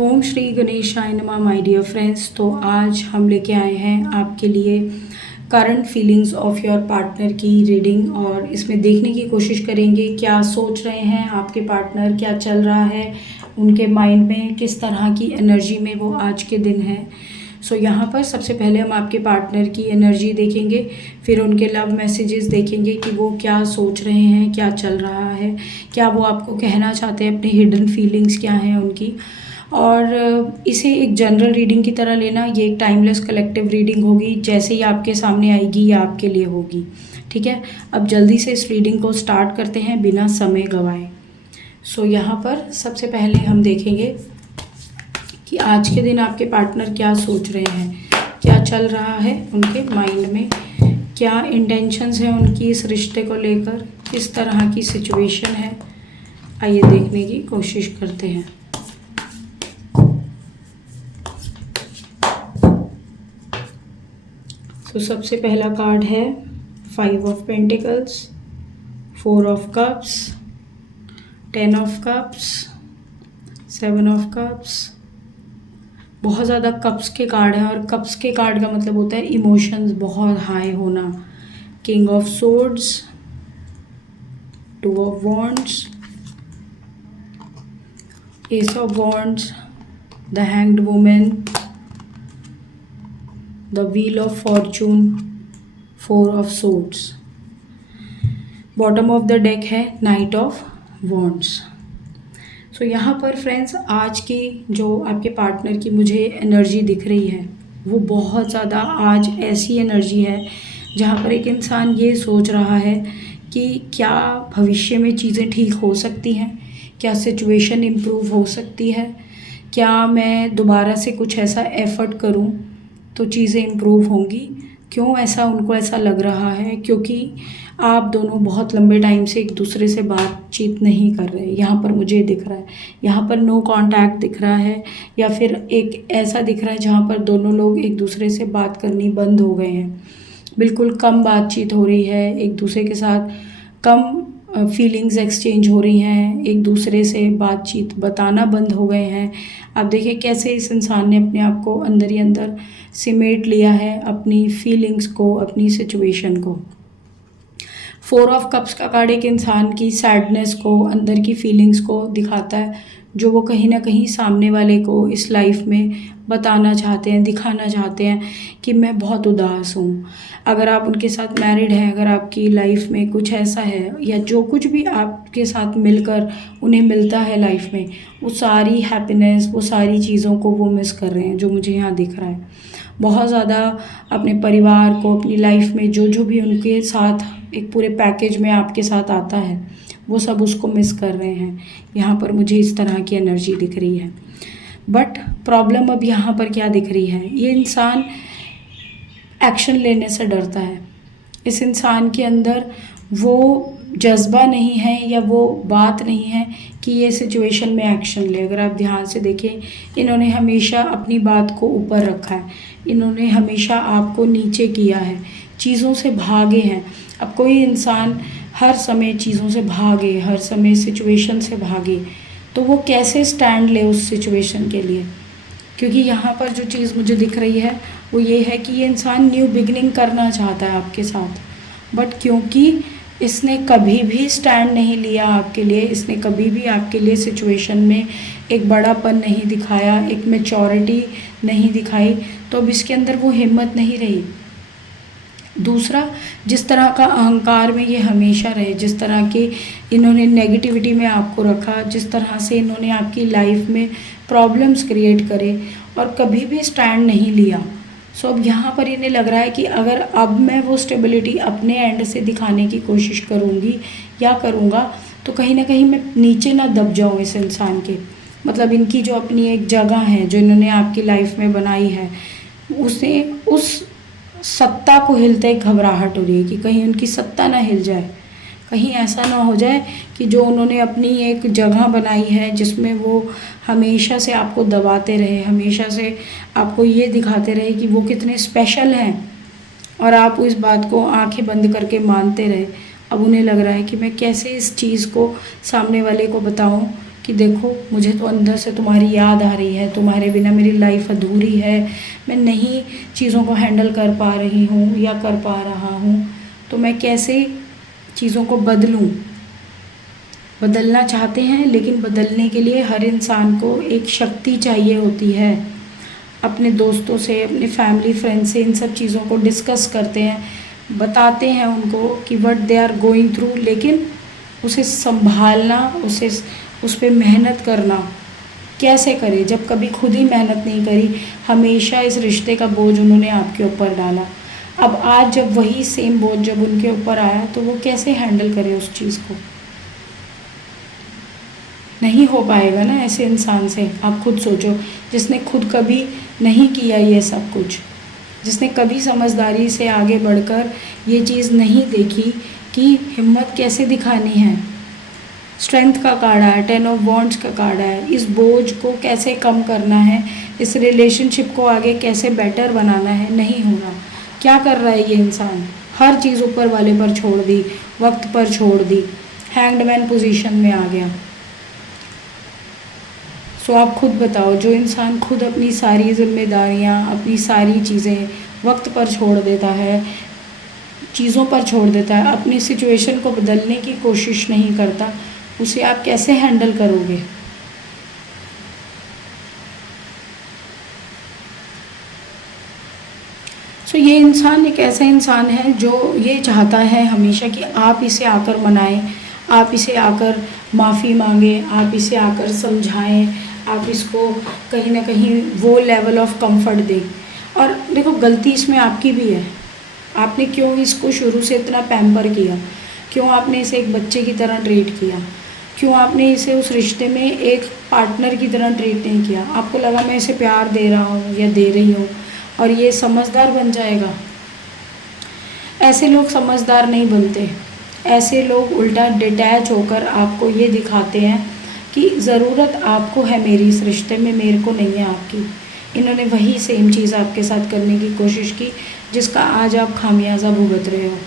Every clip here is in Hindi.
ओम श्री गणेशाय नमः माय डियर फ्रेंड्स। तो आज हम लेके आए हैं आपके लिए current feelings of your partner की रीडिंग, और इसमें देखने की कोशिश करेंगे क्या सोच रहे हैं आपके पार्टनर, क्या चल रहा है उनके माइंड में, किस तरह की एनर्जी में वो आज के दिन है। सो यहाँ पर सबसे पहले हम आपके पार्टनर की एनर्जी देखेंगे, फिर उनके लव मैसेजेस देखेंगे कि वो क्या सोच रहे हैं, क्या चल रहा है, क्या वो आपको कहना चाहते हैं, अपनी हिडन फीलिंग्स क्या हैं उनकी। और इसे एक जनरल रीडिंग की तरह लेना, ये एक टाइमलेस कलेक्टिव रीडिंग होगी। जैसे ही आपके सामने आएगी ये आपके लिए होगी, ठीक है। अब जल्दी से इस रीडिंग को स्टार्ट करते हैं बिना समय गंवाए। सो यहाँ पर सबसे पहले हम देखेंगे कि आज के दिन आपके पार्टनर क्या सोच रहे हैं, क्या चल रहा है उनके माइंड में, क्या इंटेंशंस हैं उनकी इस रिश्ते को लेकर, किस तरह की सिचुएशन है। आइए देखने की कोशिश करते हैं। तो सबसे पहला कार्ड है 5 of pentacles, 4 of cups, 10 of cups, 7 of cups. बहुत ज़्यादा कप्स के कार्ड हैं, और कप्स के कार्ड का मतलब होता है इमोशंस बहुत हाई होना। King of swords, 2 of wands, S of wands, the hanged women, the wheel of Fortune, 4 of swords. Bottom of the deck है नाइट ऑफ वॉन्ड्स। सो यहाँ पर फ्रेंड्स आज की जो आपके पार्टनर की मुझे एनर्जी दिख रही है वो बहुत ज़्यादा आज ऐसी एनर्जी है जहाँ पर एक इंसान ये सोच रहा है कि क्या भविष्य में चीज़ें ठीक हो सकती हैं, क्या सिचुएशन इम्प्रूव हो सकती है, क्या मैं दोबारा से कुछ ऐसा एफ़र्ट करूं तो चीज़ें इम्प्रूव होंगी। क्यों ऐसा उनको ऐसा लग रहा है? क्योंकि आप दोनों बहुत लंबे टाइम से एक दूसरे से बातचीत नहीं कर रहे। यहाँ पर मुझे दिख रहा है, यहाँ पर नो कांटेक्ट दिख रहा है, या फिर एक ऐसा दिख रहा है जहाँ पर दोनों लोग एक दूसरे से बात करनी बंद हो गए हैं। बिल्कुल कम बातचीत हो रही है, एक दूसरे के साथ कम फीलिंग्स एक्सचेंज हो रही हैं, एक दूसरे से बातचीत बताना बंद हो गए हैं। आप देखिए कैसे इस इंसान ने अपने आप को अंदर ही अंदर सिमेट लिया है, अपनी फीलिंग्स को, अपनी सिचुएशन को। 4 ऑफ कप्स का कार्ड एक इंसान की सैडनेस को, अंदर की फीलिंग्स को दिखाता है, जो वो कहीं ना कहीं सामने वाले को इस लाइफ में बताना चाहते हैं, दिखाना चाहते हैं कि मैं बहुत उदास हूँ। अगर आप उनके साथ मैरिड हैं, अगर आपकी लाइफ में कुछ ऐसा है, या जो कुछ भी आपके साथ मिलकर उन्हें मिलता है लाइफ में, वो सारी हैप्पीनेस, वो सारी चीज़ों को वो मिस कर रहे हैं, जो मुझे यहाँ दिख रहा है। बहुत ज़्यादा अपने परिवार को, अपनी लाइफ में जो जो भी उनके साथ एक पूरे पैकेज में आपके साथ आता है, वो सब उसको मिस कर रहे हैं। यहाँ पर मुझे इस तरह की एनर्जी दिख रही है। बट प्रॉब्लम अब यहाँ पर क्या दिख रही है, ये इंसान एक्शन लेने से डरता है। इस इंसान के अंदर वो जज्बा नहीं है, या वो बात नहीं है कि ये सिचुएशन में एक्शन ले। अगर आप ध्यान से देखें, इन्होंने हमेशा अपनी बात को ऊपर रखा है, इन्होंने हमेशा आपको नीचे किया है, चीज़ों से भागे हैं। अब कोई इंसान हर समय चीज़ों से भागे, हर समय सिचुएशन से भागे, तो वो कैसे स्टैंड ले उस सिचुएशन के लिए। क्योंकि यहाँ पर जो चीज़ मुझे दिख रही है वो ये है कि ये इंसान न्यू बिगनिंग करना चाहता है आपके साथ, बट क्योंकि इसने कभी भी स्टैंड नहीं लिया आपके लिए, इसने कभी भी आपके लिए सिचुएशन में एक बड़ापन नहीं दिखाया, एक मैच्योरिटी नहीं दिखाई, तो अब इसके अंदर वो हिम्मत नहीं रही। दूसरा, जिस तरह का अहंकार में ये हमेशा रहे, जिस तरह के इन्होंने नेगेटिविटी में आपको रखा, जिस तरह से इन्होंने आपकी लाइफ में प्रॉब्लम्स क्रिएट करे और कभी भी स्टैंड नहीं लिया। सो अब यहाँ पर इन्हें लग रहा है कि अगर अब मैं वो स्टेबिलिटी अपने एंड से दिखाने की कोशिश करूँगी या करूँगा, तो कहीं ना कहीं मैं नीचे ना दब जाऊँ इस इंसान के। मतलब इनकी जो अपनी एक जगह है जो इन्होंने आपकी लाइफ में बनाई है, उसे उस सत्ता को हिलते ही घबराहट हो रही है कि कहीं उनकी सत्ता ना हिल जाए, कहीं ऐसा ना हो जाए कि जो उन्होंने अपनी एक जगह बनाई है जिसमें वो हमेशा से आपको दबाते रहे, हमेशा से आपको ये दिखाते रहे कि वो कितने स्पेशल हैं, और आप इस बात को आंखें बंद करके मानते रहे। अब उन्हें लग रहा है कि मैं कैसे इस चीज़ को सामने वाले को बताऊं कि देखो मुझे तो अंदर से तुम्हारी याद आ रही है, तुम्हारे बिना मेरी लाइफ अधूरी है, मैं नहीं चीज़ों को हैंडल कर पा रही हूँ या कर पा रहा हूँ, तो मैं कैसे चीज़ों को बदलूँ। बदलना चाहते हैं, लेकिन बदलने के लिए हर इंसान को एक शक्ति चाहिए होती है। अपने दोस्तों से, अपने फैमिली फ्रेंड से इन सब चीज़ों को डिस्कस करते हैं, बताते हैं उनको कि what they are going through, लेकिन उसे संभालना, उस पे मेहनत करना कैसे करें जब कभी खुद ही मेहनत नहीं करी। हमेशा इस रिश्ते का बोझ उन्होंने आपके ऊपर डाला। अब आज जब वही सेम बोझ जब उनके ऊपर आया तो वो कैसे हैंडल करे उस चीज़ को। नहीं हो पाएगा ना ऐसे इंसान से। आप खुद सोचो, जिसने खुद कभी नहीं किया ये सब कुछ, जिसने कभी समझदारी से आगे बढ़कर ये चीज़ नहीं देखी कि हिम्मत कैसे दिखानी है। स्ट्रेंथ का कार्ड है, 10 ऑफ वॉन्ड्स का कार्ड है। इस बोझ को कैसे कम करना है, इस रिलेशनशिप को आगे कैसे बेटर बनाना है, नहीं हो रहा। क्या कर रहा है ये इंसान, हर चीज़ ऊपर वाले पर छोड़ दी, वक्त पर छोड़ दी, हैंग्ड मैन पोजीशन में आ गया। सो आप खुद बताओ, जो इंसान खुद अपनी सारी जिम्मेदारियां, अपनी सारी चीज़ें वक्त पर छोड़ देता है, चीज़ों पर छोड़ देता है, अपनी सिचुएशन को बदलने की कोशिश नहीं करता, उसे आप कैसे हैंडल करोगे। सो ये इंसान एक ऐसा इंसान है जो ये चाहता है हमेशा कि आप इसे आकर मनाएं, आप इसे आकर माफ़ी मांगें, आप इसे आकर समझाएं, आप इसको कहीं ना कहीं वो लेवल ऑफ कंफर्ट दें। और देखो, गलती इसमें आपकी भी है। आपने क्यों इसको शुरू से इतना पैम्पर किया, क्यों आपने इसे एक बच्चे की तरह ट्रीट किया, क्यों आपने इसे उस रिश्ते में एक पार्टनर की तरह ट्रीट नहीं किया। आपको लगा मैं इसे प्यार दे रहा हूँ या दे रही हूँ और ये समझदार बन जाएगा। ऐसे लोग समझदार नहीं बनते। ऐसे लोग उल्टा डिटैच होकर आपको ये दिखाते हैं कि ज़रूरत आपको है मेरी इस रिश्ते में, मेरे को नहीं है आपकी। इन्होंने वही सेम चीज़ आपके साथ करने की कोशिश की जिसका आज आप खामियाजा भुगत रहे हो।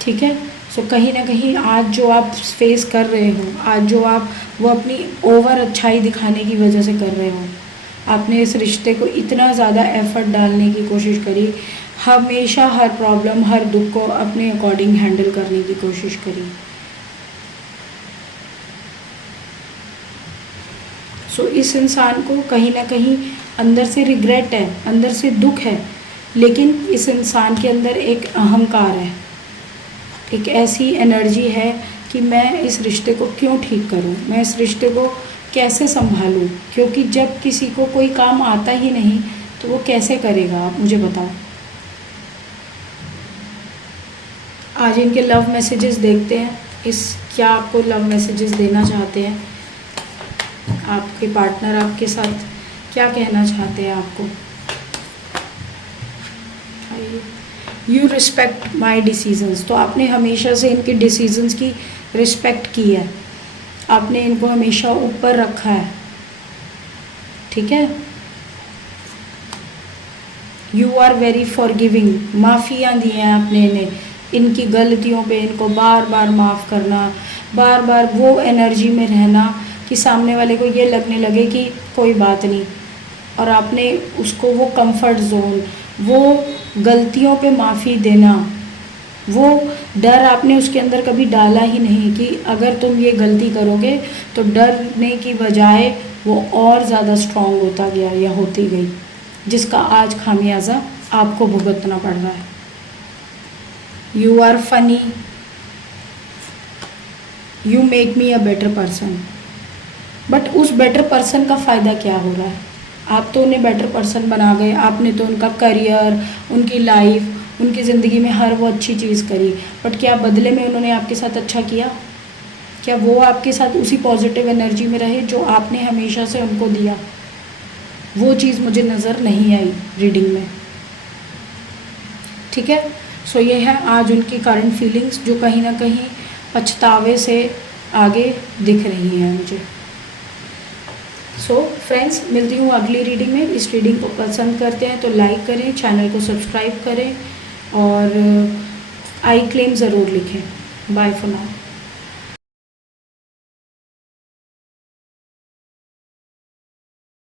ठीक है। सो कहीं ना कहीं आज जो आप फेस कर रहे हो, आज जो आप वो अपनी ओवर अच्छाई दिखाने की वजह से कर रहे हो। आपने इस रिश्ते को इतना ज़्यादा एफर्ट डालने की कोशिश करी, हमेशा हर प्रॉब्लम, हर दुख को अपने अकॉर्डिंग हैंडल करने की कोशिश करी। सो इस इंसान को कहीं ना कहीं अंदर से रिग्रेट है, अंदर से दुख है, लेकिन इस इंसान के अंदर एक अहंकार है, एक ऐसी एनर्जी है कि मैं इस रिश्ते को क्यों ठीक करूं, मैं इस रिश्ते को कैसे संभालूं। क्योंकि जब किसी को कोई काम आता ही नहीं तो वो कैसे करेगा, आप मुझे बताओ। आज इनके लव मैसेजेस देखते हैं। क्या आपको लव मैसेजेस देना चाहते हैं, आपके पार्टनर आपके साथ क्या कहना चाहते हैं आपको। You respect my decisions. तो आपने हमेशा से इनके डिसीजंस की रिस्पेक्ट की है, आपने इनको हमेशा ऊपर रखा है। ठीक है। You are very forgiving. माफ़ियाँ दी हैं आपने इन्हें, इनकी गलतियों पे इनको बार बार माफ़ करना, बार बार वो एनर्जी में रहना कि सामने वाले को ये लगने लगे कि कोई बात नहीं, और आपने उसको वो कंफर्ट जोन, वो गलतियों पे माफ़ी देना, वो डर आपने उसके अंदर कभी डाला ही नहीं कि अगर तुम ये गलती करोगे, तो डरने की बजाय वो और ज़्यादा स्ट्रॉन्ग होता गया या होती गई, जिसका आज खामियाजा आपको भुगतना पड़ रहा है। You are funny, you make me a better person. But उस बेटर पर्सन का फ़ायदा क्या हो रहा है। आप तो उन्हें बेटर पर्सन बना गए, आपने तो उनका करियर, उनकी लाइफ, उनकी ज़िंदगी में हर वो अच्छी चीज़ करी, बट क्या बदले में उन्होंने आपके साथ अच्छा किया। क्या वो आपके साथ उसी पॉजिटिव एनर्जी में रहे जो आपने हमेशा से उनको दिया। वो चीज़ मुझे नज़र नहीं आई रीडिंग में। ठीक है। सो ये है आज उनकी करंट फीलिंग्स, जो कहीं ना कहीं पछतावे से आगे दिख रही हैं मुझे। सो फ्रेंड्स, मिलती हूँ अगली रीडिंग में। इस रीडिंग को पसंद करते हैं तो लाइक करें, चैनल को सब्सक्राइब करें और आई क्लेम ज़रूर लिखें। Bye for now.